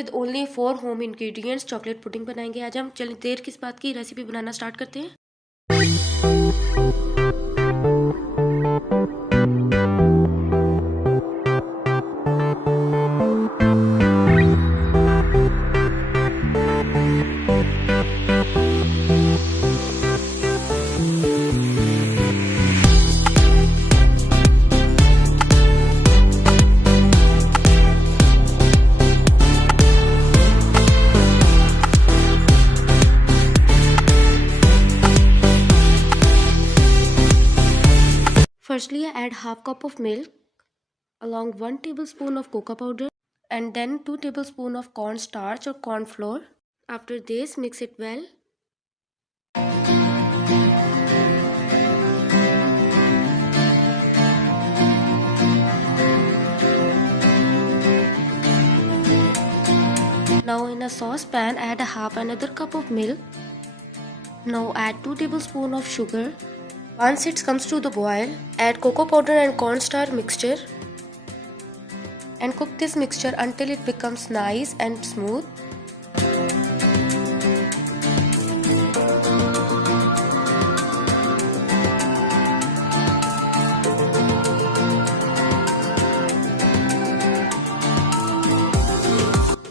with only 4 home ingredients chocolate pudding बनाएंगे आज हम। चलिए देर किस बात की, रेसिपी बनाना स्टार्ट करते हैं। Firstly, add half cup of milk along 1 tablespoon of cocoa powder and then 2 tablespoons of cornstarch or corn flour. After this, mix it well. Now in a saucepan, add another cup of milk. Now add 2 tablespoons of sugar. Once it comes to the boil, add cocoa powder and cornstarch mixture and cook this mixture until it becomes nice and smooth.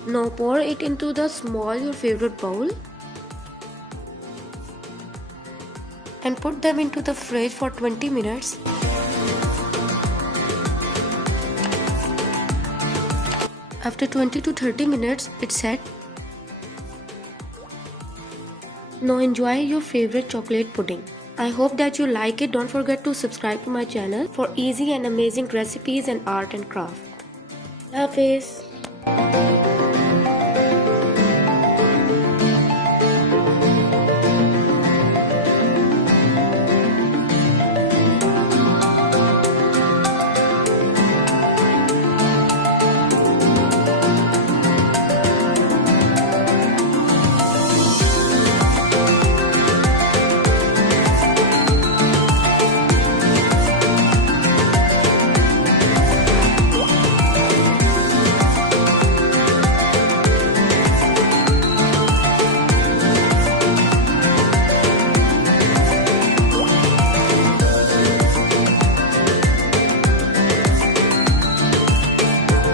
Now pour it into the your favorite bowl and put them into the fridge for 20 minutes. After 20 to 30 minutes, it's set. Now enjoy your favorite chocolate pudding. I hope that you like it. Don't forget to subscribe to my channel for easy and amazing recipes and art and craft. Love Hafiz.